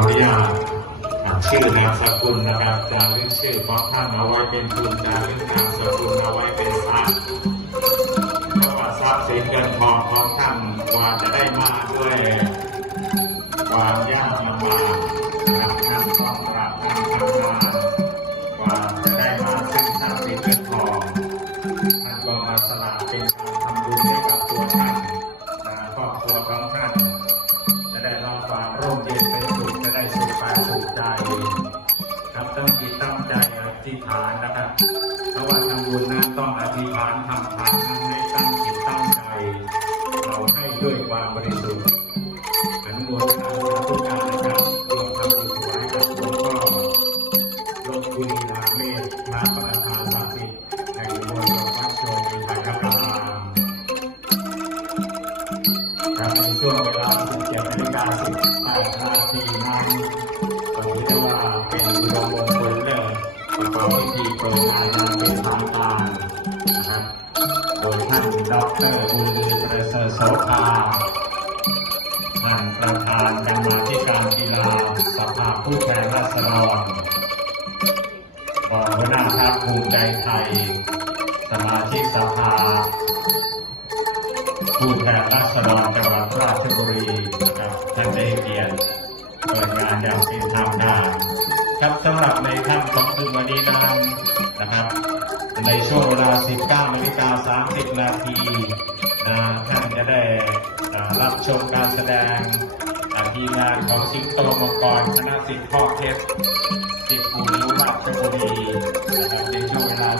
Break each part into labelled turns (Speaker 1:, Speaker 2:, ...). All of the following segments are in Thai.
Speaker 1: ออนุญาตชื่อนามสกุลนะครับจารึกชื่อของท่านเอาไว้เป็นทุนจารึกนามสกุลเอาไว้เป็นทรัพย์เพราะว่าทรัพย์สินเงินทองของท่านกว่าจะได้มาด้วยความยากลำบากนะครับท่านต้องรับงานทำงานกว่าจะได้มาซึ่งทรัพย์สินเงินทองท่านก็มาสละเป็นการทำบุญให้กับตัวท่านและครอบครัวของท่านจะได้รับความร่มเย็น ต้องจิตตั้งใจอธิษฐานนะครับเพราะว่าทำบุญนั้นต้องอธิษฐานทำทานนั้นให้ตั้งจิตตั้งใจเราให้ด้วยความบริสุทธิ์อนุโมทนาสาธุกการนะครับรวมทำบุญถวายกับหลวงพ่อลบบุรีนาเมฆพระประธานศักดิ์สิทธิ์แห่งมณฑลวัดโชมีไทยครับรามครับในช่วงเวลา17นาฬิกา18นาทีนั้นผมจะว่า ประกอบพิธีโปรยทานอย่างเป็นทางการนะครับโดยท่านดอกเตอรบุญลือประเสริฐโสภาท่านประธานกรรมาธิการกีฬาสภาผู้แทนราษฎรรองหัวหน้าพรรคภูมิใจไทย สมาชิกสภาผู้แทนราษฎรจังหวัดราชบุรีนะครับท่านได้เกียรติเปิดงานอย่างเป็นทางการ ครับสำหรับในค่ำของคืนวันนี้นั้นนะครับ ในช่วงเวลา 19นาฬิกา30 นาทีนะท่านจะได้รับชมการแสดงอ่าทีมงานของสิงโตมังกรคณะสิทธิ์พ่อเพชรสิทธิ์บุญรู้ราชบุรีนะครับในช่วงเวลา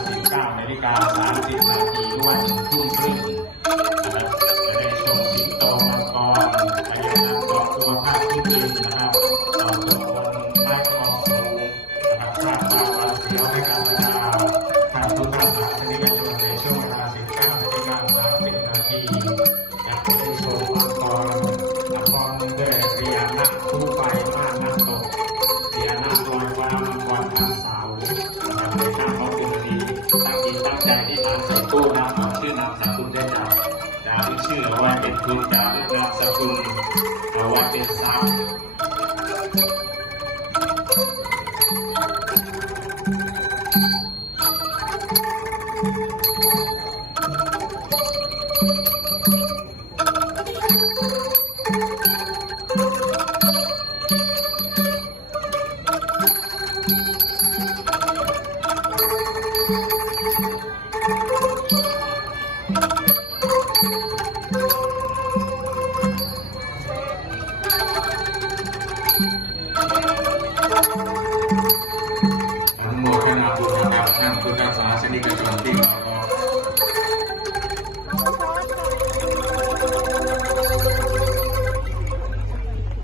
Speaker 1: 19นาฬิกา30 นาทีด้วยทุ่มครึ่งนะครับจะได้ชมสิงโต ทางพุทธศาสนิกชนในช่วงเวลา19นาฬิกา30นาทีอยากได้ชมมังกรละครด้วยเรียนักคู่ไปมานักตกเรียนักลอยฟ้ามังกรทางสานะครับในข้างของคุณดีตั้งจิตตั้งใจที่ทานใส่ตู้น้ำขอชื่อนามสกุลได้จากจารึกชื่อเอาเป็นทุนจารึกนามสกุลเอาเป็นทรัพย์อนุมทนาบุญกับท่านพุทธศาสาร you